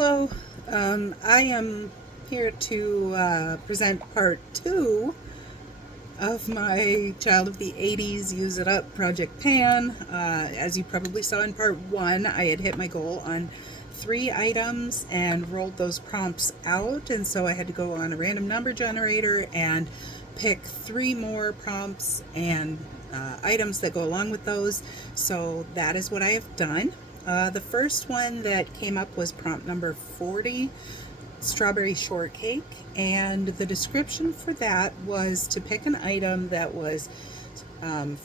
Hello, I am here to present part two of my Child of the 80s Use It Up Project Pan. As you probably saw in part one, I had hit my goal on 3 items and rolled those prompts out, and so I had to go on a random number generator and pick 3 more prompts and items that go along with those. So that is what I have done. The first one that came up was prompt number 40, strawberry shortcake, and the description for that was to pick an item that was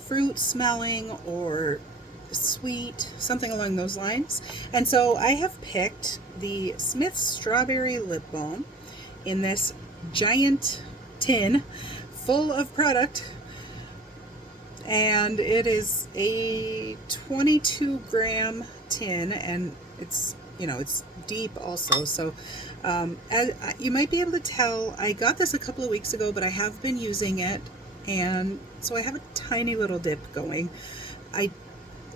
fruit smelling or sweet, something along those lines. And so I have picked the Smith's Strawberry Lip Balm in this giant tin full of product, and it is a 22-gram tin, and it's deep also. So as you might be able to tell, I got this a couple of weeks ago, but I have been using it, and so I have a tiny little dip going.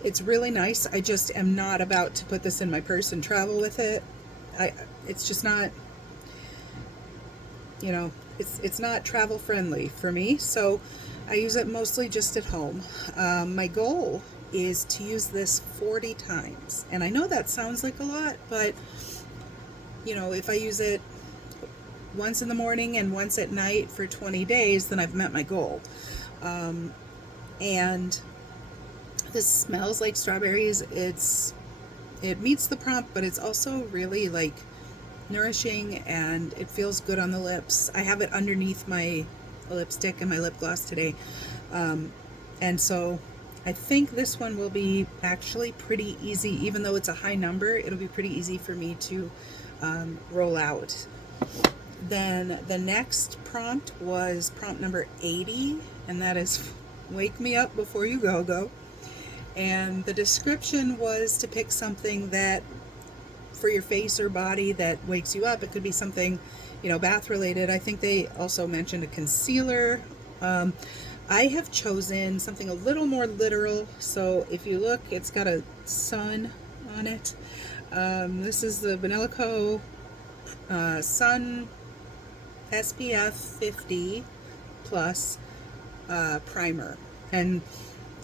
It's really nice. I just am not about to put this in my purse and travel with it. It's just not, it's not travel friendly for me, so I use it mostly just at home. My goal is to use this 40 times, and I know that sounds like a lot, but if I use it once in the morning and once at night for 20 days, then I've met my goal. And this smells like strawberries. It meets the prompt, but it's also really like nourishing, and it feels good on the lips. I have it underneath my lipstick and my lip gloss today, and so I think this one will be actually pretty easy. Even though it's a high number, it'll be pretty easy for me to roll out. Then the next prompt was prompt number 80, and that is wake me up before you go. And the description was to pick something that for your face or body that wakes you up. It could be something bath related. I think they also mentioned a concealer. I have chosen something a little more literal. So if you look, it's got a sun on it. This is the Vanilla Co. Sun SPF 50 plus primer. And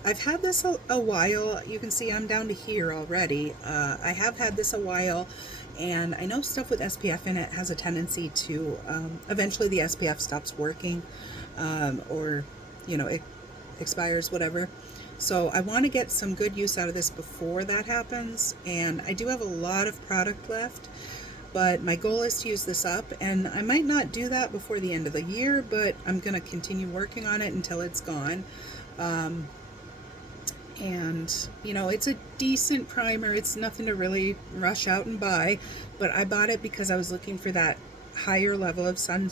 I've had this a while. You can see I'm down to here already. I have had this a while, and I know stuff with SPF in it has a tendency to eventually the SPF stops working, or it expires, whatever. So I want to get some good use out of this before that happens, and I do have a lot of product left, but my goal is to use this up, and I might not do that before the end of the year, but I'm going to continue working on it until it's gone. And it's a decent primer. It's nothing to really rush out and buy, but I bought it because I was looking for that higher level of sun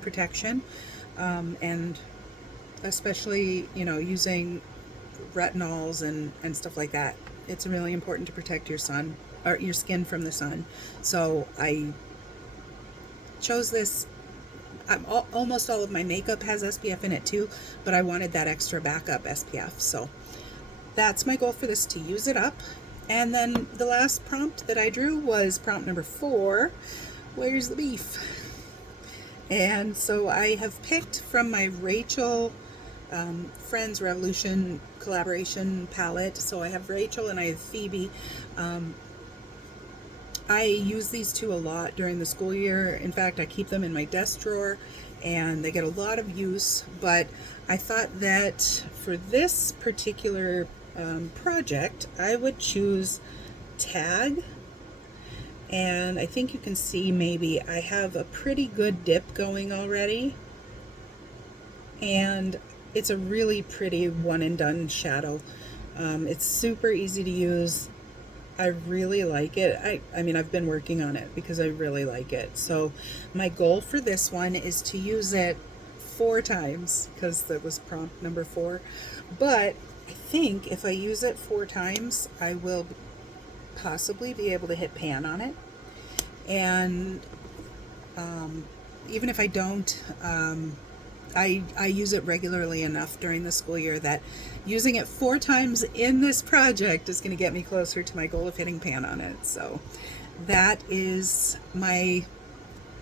protection, and especially using retinols and stuff like that. It's really important to protect your skin from the sun. So I chose this. Almost all of my makeup has SPF in it too, but I wanted that extra backup SPF. So that's my goal for this, to use it up. And then the last prompt that I drew was prompt number 4, where's the beef? And so I have picked from my Rachel Friends Revolution collaboration palette. So I have Rachel and I have Phoebe. I use these two a lot during the school year. In fact, I keep them in my desk drawer, and they get a lot of use. But I thought that for this particular project, I would choose Tag. And I think you can see maybe I have a pretty good dip going already, and it's a really pretty one and done shadow. It's super easy to use. I really like it. I mean, I've been working on it because I really like it. So my goal for this one is to use it 4 times, because that was prompt number 4. But I think if I use it 4 times, I will possibly be able to hit pan on it. And even if I don't, I use it regularly enough during the school year that using it 4 times in this project is going to get me closer to my goal of hitting pan on it. So that is my,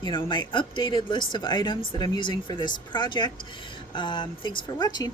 my updated list of items that I'm using for this project. Thanks for watching.